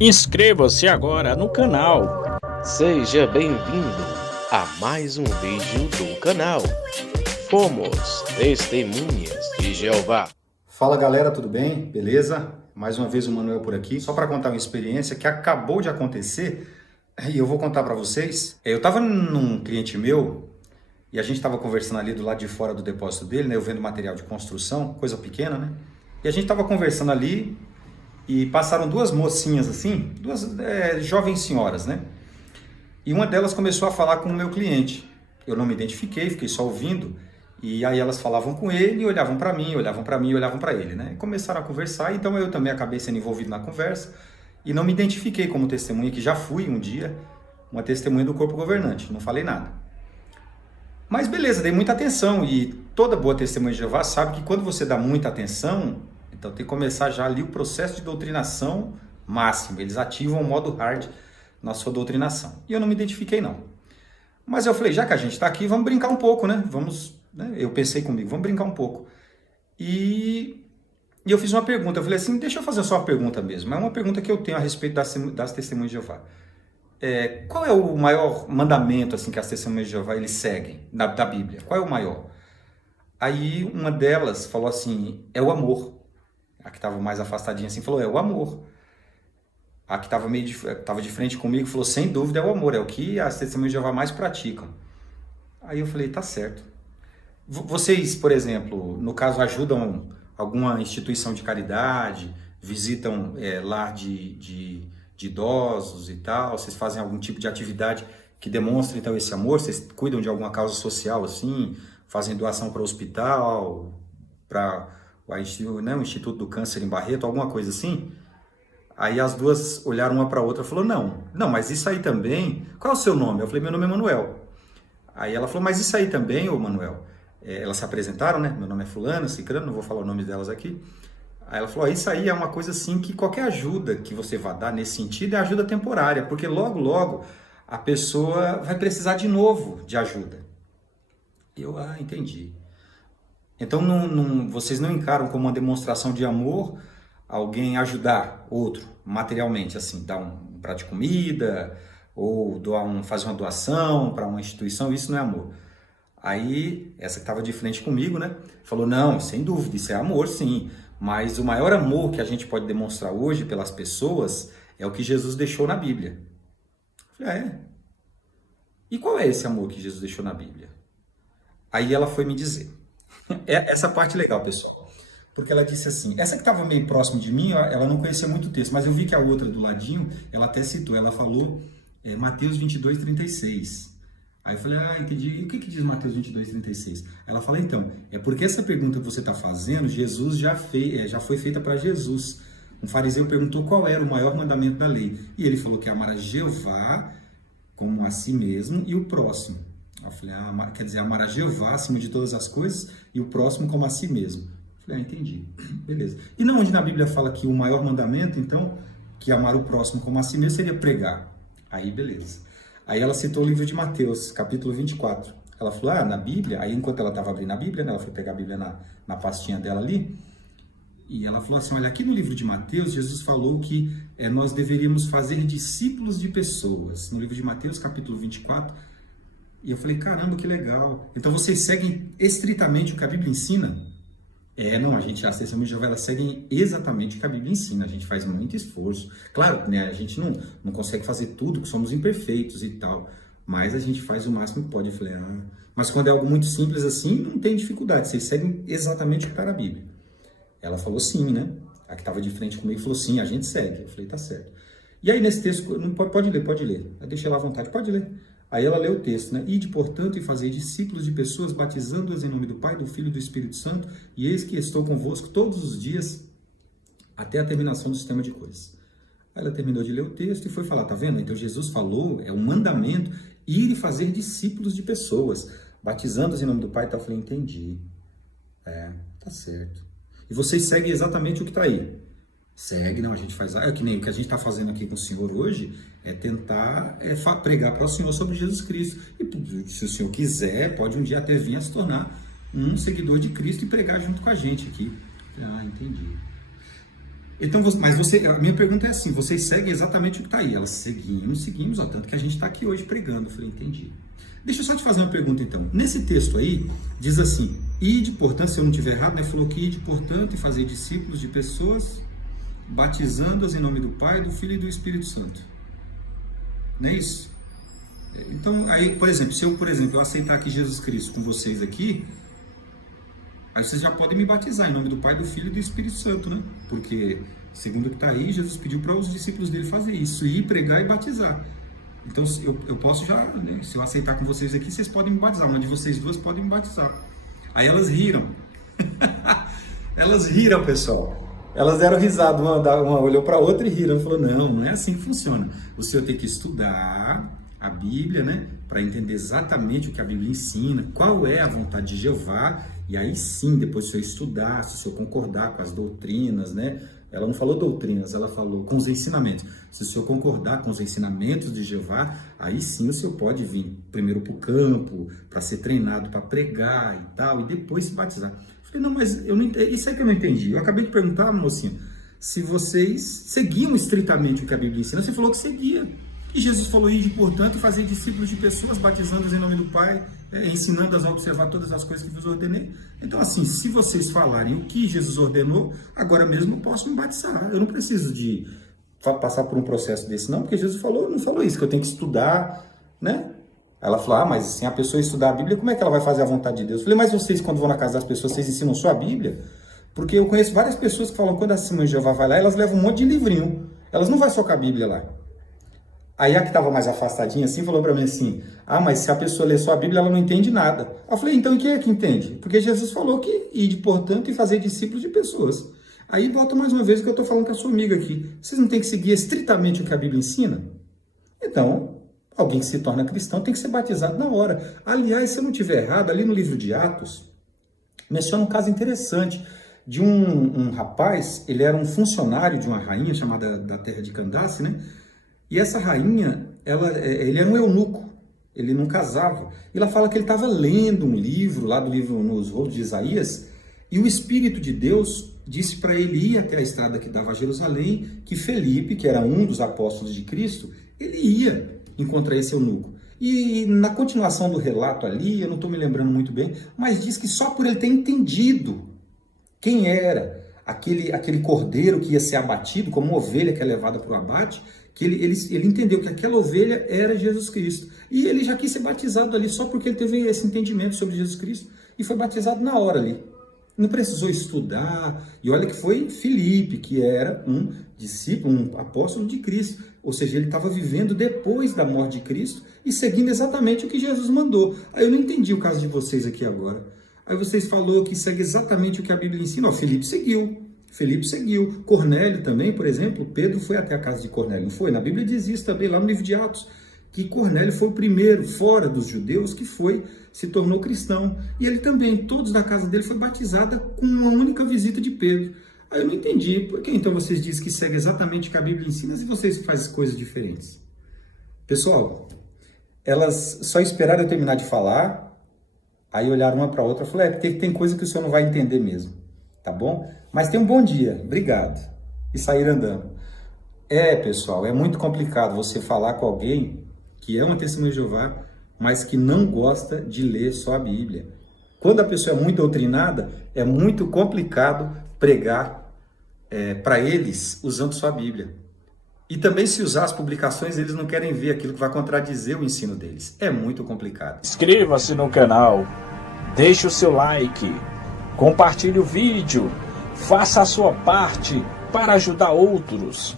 Inscreva-se agora no canal. Seja bem-vindo a mais um vídeo do canal. Fomos Testemunhas de Jeová. Fala galera, tudo bem? Beleza? Mais uma vez o Manuel por aqui, só para contar uma experiência que acabou de acontecer e eu vou contar para vocês. Eu estava num cliente meu e a gente estava conversando ali do lado de fora do depósito dele, né? Eu vendo material de construção, coisa pequena, né? E a gente estava conversando ali e passaram duas mocinhas assim, duas jovens senhoras, né? E uma delas começou a falar com o meu cliente. Eu não me identifiquei, fiquei só ouvindo. E aí elas falavam com ele, e olhavam para mim, olhavam para mim, olhavam para ele, né? E começaram a conversar, então eu também acabei sendo envolvido na conversa e não me identifiquei como testemunha, que já fui um dia uma testemunha do corpo governante, não falei nada. Mas beleza, dei muita atenção e toda boa testemunha de Jeová sabe que quando você dá muita atenção, então tem que começar já ali o processo de doutrinação máximo. Eles ativam o modo hard na sua doutrinação. E eu não me identifiquei não. Mas eu falei, já que a gente está aqui, vamos brincar um pouco, né? Eu pensei comigo, vamos brincar um pouco. E eu fiz uma pergunta, eu falei assim, deixa eu fazer só uma pergunta mesmo. É uma pergunta que eu tenho a respeito das testemunhas de Jeová. Qual é o maior mandamento assim que as testemunhas de Jeová eles seguem da Bíblia? Qual é o maior? Aí uma delas falou assim, é o amor. A que estava mais afastadinha assim falou, é o amor. A que estava de frente comigo falou, sem dúvida é o amor, é o que as testemunhas de Jeová mais praticam. Aí eu falei, tá certo. Vocês, por exemplo, no caso, ajudam alguma instituição de caridade, visitam lar de idosos e tal, vocês fazem algum tipo de atividade que demonstre então esse amor, vocês cuidam de alguma causa social assim, fazem doação para o hospital, para o Instituto do Câncer em Barreto, alguma coisa assim? Aí as duas olharam uma para a outra e falou, não, mas isso aí também, qual é o seu nome? Eu falei, meu nome é Manuel. Aí ela falou, mas isso aí também, ô Manuel? Elas se apresentaram, né? Meu nome é fulana, cicrano, não vou falar o nome delas aqui. Aí ela falou, isso aí é uma coisa assim que qualquer ajuda que você vá dar nesse sentido é ajuda temporária, porque logo, logo a pessoa vai precisar de novo de ajuda. Eu, entendi. Então vocês não encaram como uma demonstração de amor alguém ajudar outro materialmente, assim, dar um prato de comida ou fazer uma doação para uma instituição, isso não é amor. Aí, essa que estava de frente comigo, né, falou, não, sem dúvida, isso é amor sim, mas o maior amor que a gente pode demonstrar hoje pelas pessoas é o que Jesus deixou na Bíblia. Eu falei, E qual é esse amor que Jesus deixou na Bíblia? Aí ela foi me dizer. Essa parte é legal, pessoal. Porque ela disse assim, essa que estava meio próximo de mim, ela não conhecia muito o texto, mas eu vi que a outra do ladinho, ela até citou, ela falou Mateus 22:36. Aí eu falei, entendi. E o que diz Mateus 22:36? Ela fala, então, é porque essa pergunta que você está fazendo, Jesus já foi feita para Jesus. Um fariseu perguntou qual era o maior mandamento da lei. E ele falou que amar a Jeová como a si mesmo e o próximo. Eu falei, quer dizer, amar a Jeová acima de todas as coisas e o próximo como a si mesmo. Eu falei, entendi. Beleza. E não onde na Bíblia fala que o maior mandamento, então, que amar o próximo como a si mesmo seria pregar. Aí, beleza. Aí ela citou o livro de Mateus, capítulo 24. Ela falou, na Bíblia, aí enquanto ela estava abrindo a Bíblia, né, ela foi pegar a Bíblia na pastinha dela ali, e ela falou assim, olha, aqui no livro de Mateus, Jesus falou que nós deveríamos fazer discípulos de pessoas. No livro de Mateus, capítulo 24, e eu falei, caramba, que legal. Então vocês seguem estritamente o que a Bíblia ensina? As testemunhas de Jeová, elas seguem exatamente o que a Bíblia ensina, a gente faz muito esforço. Claro, né, a gente não consegue fazer tudo, que somos imperfeitos e tal, mas a gente faz o máximo que pode. Eu falei, mas quando é algo muito simples assim, não tem dificuldade, vocês seguem exatamente o que está na Bíblia. Ela falou sim, né? A que estava de frente comigo falou sim, a gente segue. Eu falei, tá certo. E aí nesse texto, pode ler. Deixa ela à vontade, pode ler. Aí ela leu o texto, né? Ide, portanto, e fazei discípulos de pessoas, batizando-as em nome do Pai, do Filho e do Espírito Santo, e eis que estou convosco todos os dias, até a terminação do sistema de coisas. Aí ela terminou de ler o texto e foi falar, tá vendo? Então Jesus falou, é um mandamento, ir e fazer discípulos de pessoas, batizando-as em nome do Pai e tal. Eu falei, entendi. Tá certo. E vocês seguem exatamente o que está aí. Segue, não, a gente faz... que nem o que a gente está fazendo aqui com o Senhor hoje, é tentar pregar para o Senhor sobre Jesus Cristo. E se o Senhor quiser, pode um dia até vir a se tornar um seguidor de Cristo e pregar junto com a gente aqui. Entendi. Então, a minha pergunta é assim, vocês seguem exatamente o que está aí? Elas seguimos, ó, tanto que a gente está aqui hoje pregando. Eu falei, entendi. Deixa eu só te fazer uma pergunta então. Nesse texto aí, diz assim, ide, portanto, se eu não estiver errado, né, falou que ide, portanto, e fazer discípulos de pessoas, batizando-as em nome do Pai, do Filho e do Espírito Santo. Não é isso? Então, aí, por exemplo, se eu aceitar aqui Jesus Cristo com vocês aqui, aí vocês já podem me batizar em nome do Pai, do Filho e do Espírito Santo, né? Porque, segundo o que está aí, Jesus pediu para os discípulos dele fazer isso, ir pregar e batizar. Então, eu posso já, né, se eu aceitar com vocês aqui, vocês podem me batizar. Uma de vocês duas podem me batizar. Aí elas riram. Elas riram, pessoal. Elas deram risada. Uma olhou para a outra e riram. Falou, não é assim que funciona. O senhor tem que estudar a Bíblia, né, para entender exatamente o que a Bíblia ensina, qual é a vontade de Jeová. E aí sim, depois se o senhor estudar, se o senhor concordar com as doutrinas, né? Ela não falou doutrinas, ela falou com os ensinamentos. Se o senhor concordar com os ensinamentos de Jeová, aí sim o senhor pode vir primeiro para o campo, para ser treinado, para pregar e tal, e depois se batizar. Eu falei, não, mas eu não entendi. Isso é que eu não entendi. Eu acabei de perguntar, mocinho, se vocês seguiam estritamente o que a Bíblia ensina. Você falou que seguia. E Jesus falou, ide, portanto, fazer discípulos de pessoas, batizando-as em nome do Pai, ensinando-as a observar todas as coisas que vos ordenei. Então, assim, se vocês falarem o que Jesus ordenou, agora mesmo eu posso me batizar. Eu não preciso de passar por um processo desse, não, porque Jesus não falou isso, que eu tenho que estudar, né? Ela falou, mas sem a pessoa estudar a Bíblia, como é que ela vai fazer a vontade de Deus? Eu falei, mas vocês, quando vão na casa das pessoas, vocês ensinam só a Bíblia? Porque eu conheço várias pessoas que falam, quando a Testemunha de Jeová vai lá, elas levam um monte de livrinho. Elas não vão só com a Bíblia lá. Aí a que estava mais afastadinha assim, falou para mim assim, mas se a pessoa ler só a Bíblia, ela não entende nada. Eu falei, então quem é que entende? Porque Jesus falou que ide, portanto, e fazer discípulos de pessoas. Aí volta mais uma vez o que eu estou falando com a sua amiga aqui. Vocês não têm que seguir estritamente o que a Bíblia ensina? Então, alguém que se torna cristão tem que ser batizado na hora. Aliás, se eu não estiver errado, ali no livro de Atos, menciona um caso interessante de um rapaz, ele era um funcionário de uma rainha chamada da terra de Candace, né? E essa rainha, ele era um eunuco, ele não casava. E ela fala que ele estava lendo um livro, lá do livro nos rolos de Isaías, e o Espírito de Deus disse para ele ir até a estrada que dava a Jerusalém, que Felipe, que era um dos apóstolos de Cristo, ele ia encontrar esse eunuco. E na continuação do relato ali, eu não estou me lembrando muito bem, mas diz que só por ele ter entendido quem era aquele cordeiro que ia ser abatido, como uma ovelha que é levada para o abate, que ele entendeu que aquela ovelha era Jesus Cristo. E ele já quis ser batizado ali só porque ele teve esse entendimento sobre Jesus Cristo e foi batizado na hora ali. Não precisou estudar. E olha que foi Filipe, que era um discípulo, um apóstolo de Cristo. Ou seja, ele estava vivendo depois da morte de Cristo e seguindo exatamente o que Jesus mandou. Aí eu não entendi o caso de vocês aqui agora. Aí vocês falaram que segue exatamente o que a Bíblia ensina. Filipe seguiu. Cornélio também, por exemplo, Pedro foi até a casa de Cornélio, não foi? Na Bíblia diz isso também, lá no livro de Atos, que Cornélio foi o primeiro, fora dos judeus, que se tornou cristão. E ele também, todos da casa dele, foi batizada com uma única visita de Pedro. Aí eu não entendi, por que então vocês dizem que segue exatamente o que a Bíblia ensina e vocês fazem coisas diferentes? Pessoal, elas só esperaram eu terminar de falar, aí olharam uma para a outra e falaram, porque tem coisa que o senhor não vai entender mesmo, tá bom? Mas tenha um bom dia, obrigado. E sair andando. Pessoal, é muito complicado você falar com alguém que é uma testemunha de Jeová, mas que não gosta de ler só a Bíblia. Quando a pessoa é muito doutrinada, é muito complicado pregar para eles usando só a Bíblia. E também se usar as publicações, eles não querem ver aquilo que vai contradizer o ensino deles. É muito complicado. Inscreva-se no canal, deixe o seu like, compartilhe o vídeo, faça a sua parte para ajudar outros.